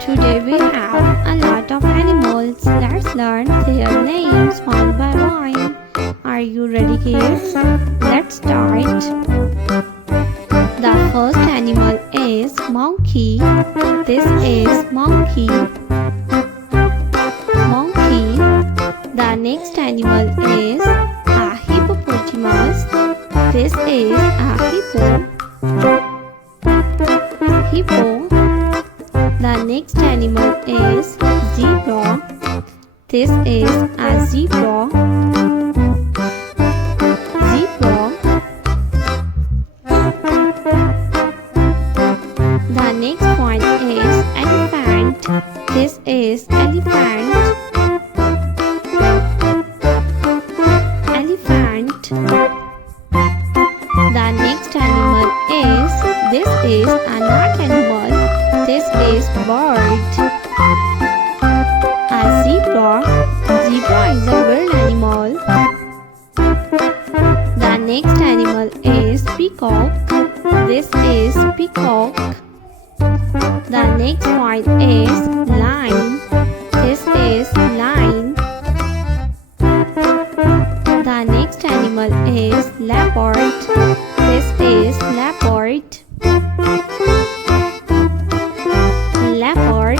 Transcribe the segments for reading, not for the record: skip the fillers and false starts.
Today we have a lot of animals. Let's learn their names one by one. Are you ready, kids? Let's start. The first animal is monkey. This is monkey. Monkey. The next animal is a hippopotamus. This is a hippo. Hippo. The next animal is zebra. This is a zebra. Zebra. The next one is elephant. This is elephant. Elephant. The next animal is, this is a not animal. This is bird. A zebra. Zebra is a bird animal. The next animal is peacock. This is peacock. The next one is lion. This is lion. The next animal is leopard. This is leopard. Leopard.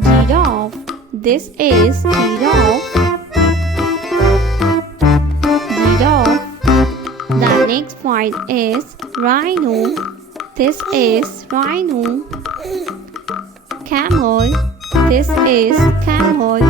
Giraffe. This is giraffe. Giraffe. The next one is rhino. This is rhino. Camel. This is camel.